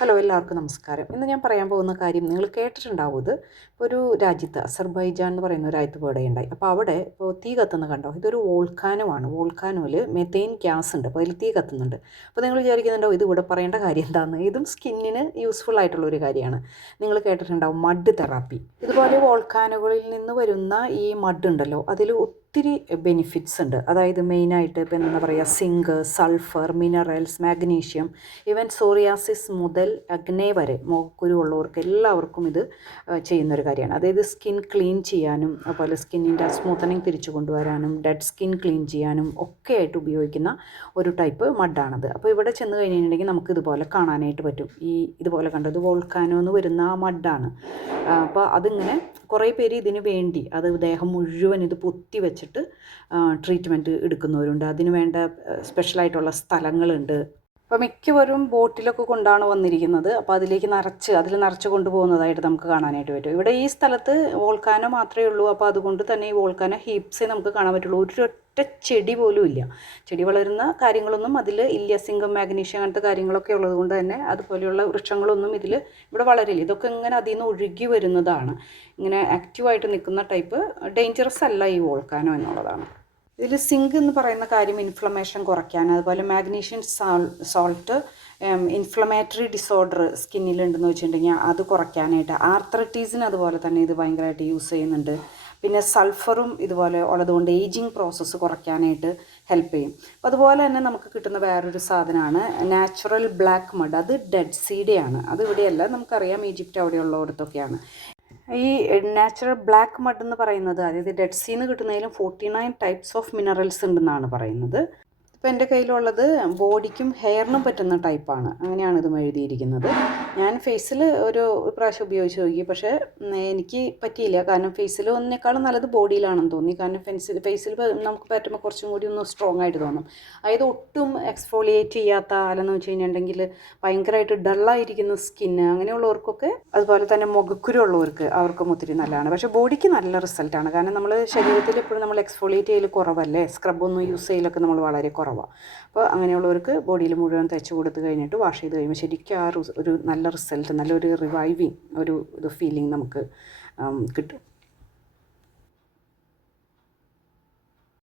Hello എല്ലാവർക്കും നമസ്കാരം. ഇന്ന് ഞാൻ പറയാൻ പോകുന്ന കാര്യം നിങ്ങൾ കേട്ടിട്ടുണ്ടാവും. ഇത് ഒരു രാജ്യത്ത് അസർബൈജാൻ എന്ന് പറയുന്ന ഒരു രാജ്യത്ത് പേടയുണ്ടായി അപ്പോൾ അവിടെ ഇപ്പോൾ തീ കത്തുന്ന കണ്ടോ? ഇതൊരു വോൾക്കാനുമാണ് വോൾക്കാനോയിൽ മെത്തേൻ ഗ്യാസ് ഉണ്ട്. അപ്പോൾ അതിൽ തീ കത്തുന്നുണ്ട്. അപ്പോൾ നിങ്ങൾ വിചാരിക്കുന്നുണ്ടോ ഇത് ഇവിടെ പറയേണ്ട കാര്യം എന്താണെന്ന് ഇതും സ്കിന്നിന് യൂസ്ഫുൾ ആയിട്ടുള്ള ഒരു കാര്യമാണ്. നിങ്ങൾ കേട്ടിട്ടുണ്ടാവും മഡ് തെറാപ്പി ഇതുപോലെ വോൾക്കാനുകളിൽ നിന്ന് വരുന്ന ഈ മഡ് ഉണ്ടല്ലോ അതിൽ ഒത്തിരി ബെനിഫിറ്റ്സ് ഉണ്ട്. അതായത് മെയിനായിട്ട് ഇപ്പം എന്താ പറയുക zinc sulphur minerals magnesium even psoriasis മുതൽ അഗ്നേ വരെ മുഖക്കുരു ഉള്ളവർക്ക് എല്ലാവർക്കും ഇത് ചെയ്യുന്നൊരു കാര്യമാണ്. അതായത് സ്കിൻ ക്ലീൻ ചെയ്യാനും അതുപോലെ സ്കിന്നിന്റെ സ്മൂത്തനിങ് തിരിച്ചു കൊണ്ടുവരാനും ഡെഡ് സ്കിൻ ക്ലീൻ ചെയ്യാനും ഒക്കെ ആയിട്ട് ഉപയോഗിക്കുന്ന ഒരു ടൈപ്പ് മഡാണത്. അപ്പോൾ ഇവിടെ ചെന്ന് കഴിഞ്ഞിട്ടുണ്ടെങ്കിൽ നമുക്ക് ഇതുപോലെ കാണാനായിട്ട് പറ്റും. ഈ ഇതുപോലെ കണ്ടത് വോൾക്കാനോ എന്ന് വരുന്ന ആ മഡാണ്. അപ്പോൾ അതിങ്ങനെ കുറേ പേര് ഇതിന് വേണ്ടി അത് ദേഹം മുഴുവൻ ഇത് പൊത്തി വെച്ചിട്ട് ട്രീറ്റ്മെന്റ് എടുക്കുന്നവരുണ്ട്. അതിന് വേണ്ട സ്പെഷ്യലായിട്ടുള്ള സ്ഥലങ്ങളുണ്ട്. അപ്പോൾ മിക്കവരും ബോട്ടിലൊക്കെ കൊണ്ടാണ് വന്നിരിക്കുന്നത്. അപ്പോൾ അതിലേക്ക് നിറച്ച് അതിൽ നിറച്ച് കൊണ്ടുപോകുന്നതായിട്ട് നമുക്ക് കാണാനായിട്ട് പറ്റും. ഇവിടെ ഈ സ്ഥലത്ത് വോൾക്കാനോ മാത്രമേ ഉള്ളൂ. അപ്പോൾ അതുകൊണ്ട് തന്നെ ഈ വോൾക്കാനോ ഹീപ്സേ നമുക്ക് കാണാൻ പറ്റുള്ളൂ. ഒരു ഒറ്റ ചെടി പോലും ഇല്ല. ചെടി വളരുന്ന കാര്യങ്ങളൊന്നും അതിൽ ഇല്ല. സിംഗം മാഗ്നീഷ്യം അങ്ങനത്തെ കാര്യങ്ങളൊക്കെ ഉള്ളത് കൊണ്ട് തന്നെ അതുപോലെയുള്ള വൃക്ഷങ്ങളൊന്നും ഇതിൽ ഇവിടെ വളരില്ല. ഇതൊക്കെ ഇങ്ങനെ അതിൽ നിന്ന് ഒഴുകി വരുന്നതാണ്. ഇങ്ങനെ ആക്റ്റീവായിട്ട് നിൽക്കുന്ന ടൈപ്പ് ഡേഞ്ചറസ് അല്ല ഈ വോൾക്കാനോ എന്നുള്ളതാണ്. ഇതിൽ സിങ്ക് എന്ന് പറയുന്ന കാര്യം ഇൻഫ്ലമേഷൻ കുറയ്ക്കാൻ അതുപോലെ മാഗ്നീഷ്യൻ സോൾട്ട് ഇൻഫ്ലമേറ്ററി ഡിസോർഡർ സ്കിന്നിലുണ്ടെന്ന് വെച്ചിട്ടുണ്ടെങ്കിൽ അത് കുറയ്ക്കാനായിട്ട്. ആർത്രറ്റീസിന് അതുപോലെ തന്നെ ഇത് ഭയങ്കരമായിട്ട് യൂസ് ചെയ്യുന്നുണ്ട്. പിന്നെ സൾഫറും ഇതുപോലെ ഉള്ളതുകൊണ്ട് ഏജിങ് പ്രോസസ്സ് കുറയ്ക്കാനായിട്ട് ഹെൽപ്പ് ചെയ്യും. അപ്പോൾ അതുപോലെ തന്നെ നമുക്ക് കിട്ടുന്ന വേറൊരു സാധനമാണ് നാച്ചുറൽ ബ്ലാക്ക് മഡ് അത് ഡെഡ് സീഡയാണ് അത് ഇവിടെയല്ല നമുക്കറിയാം ഈജിപ്റ്റ് അവിടെയുള്ളിടത്തൊക്കെയാണ്. ഈ നാച്ചുറൽ ബ്ലാക്ക് മഡ് എന്ന് പറയുന്നത് അതായത് ഡെഡ് സീന്ന് കിട്ടുന്നതിലും forty nine types of minerals ഉണ്ടെന്നാണ് പറയുന്നത്. ഇപ്പോൾ എന്റെ കയ്യിലുള്ളത് ബോഡിക്കും ഹെയറിനും പറ്റുന്ന ടൈപ്പാണ്. അങ്ങനെയാണ് ഇത് എഴുതിയിരിക്കുന്നത്. ഞാൻ ഫേസിൽ ഒരു പ്രാവശ്യം ഉപയോഗിച്ച് നോക്കി. പക്ഷേ എനിക്ക് പറ്റിയില്ല. കാരണം ഫേസിൽ ഒന്നേക്കാളും നല്ലത് ബോഡിയിലാണെന്ന് തോന്നി. കാരണം ഫെൻസിൽ ഫേസിൽ നമുക്ക് പറ്റുമ്പോൾ കുറച്ചും കൂടി ഒന്ന് സ്ട്രോങ് ആയിട്ട് തോന്നും. അതായത് ഒട്ടും എക്സ്ഫോളിയേറ്റ് ചെയ്യാത്ത അല്ലെന്ന് വെച്ച് കഴിഞ്ഞിട്ടുണ്ടെങ്കിൽ ഭയങ്കരമായിട്ട് ഡള്ളായിരിക്കുന്ന സ്കിന്ന് അങ്ങനെയുള്ളവർക്കൊക്കെ അതുപോലെ തന്നെ മുഖക്കുരു ഉള്ളവർക്ക് അവർക്കും ഒത്തിരി നല്ലതാണ്. പക്ഷേ ബോഡിക്ക് നല്ല റിസൾട്ടാണ് കാരണം നമ്മൾ ശരീരത്തിൽ എപ്പോഴും നമ്മൾ എക്സ്ഫോളിയേറ്റ് ചെയ്യൽ കുറവല്ലേ? സ്ക്രബൊന്നും യൂസ് ചെയ്യലൊക്കെ നമ്മൾ വളരെ കുറവാണ് അപ്പോൾ അങ്ങനെയുള്ളവർക്ക് ബോഡിയിൽ മുഴുവൻ തയ്ച്ച് കൊടുത്ത് കഴിഞ്ഞിട്ട് വാഷ് ചെയ്ത് കഴിയുമ്പോൾ ശരിക്കും ആ ഒരു നല്ല റിസൾട്ട് നല്ലൊരു റിവൈവിങ് ഒരു ഇത് ഫീലിംഗ് നമുക്ക് കിട്ടും.